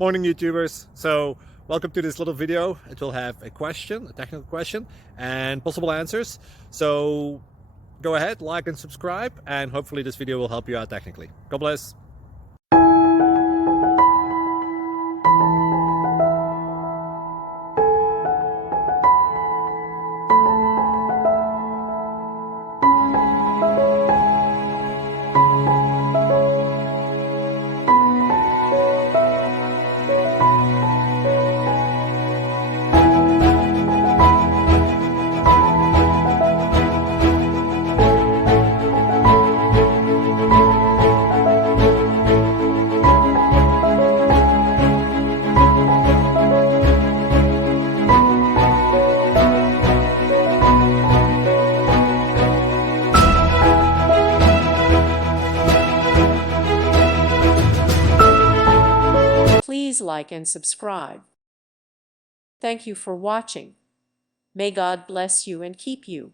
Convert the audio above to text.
Morning YouTubers. So welcome to this little video. It will have a question, a technical question, and possible answers. So go ahead, like and subscribe, and hopefully this video will help you out technically. God bless. Please like and subscribe. Thank you for watching. May God bless you and keep you.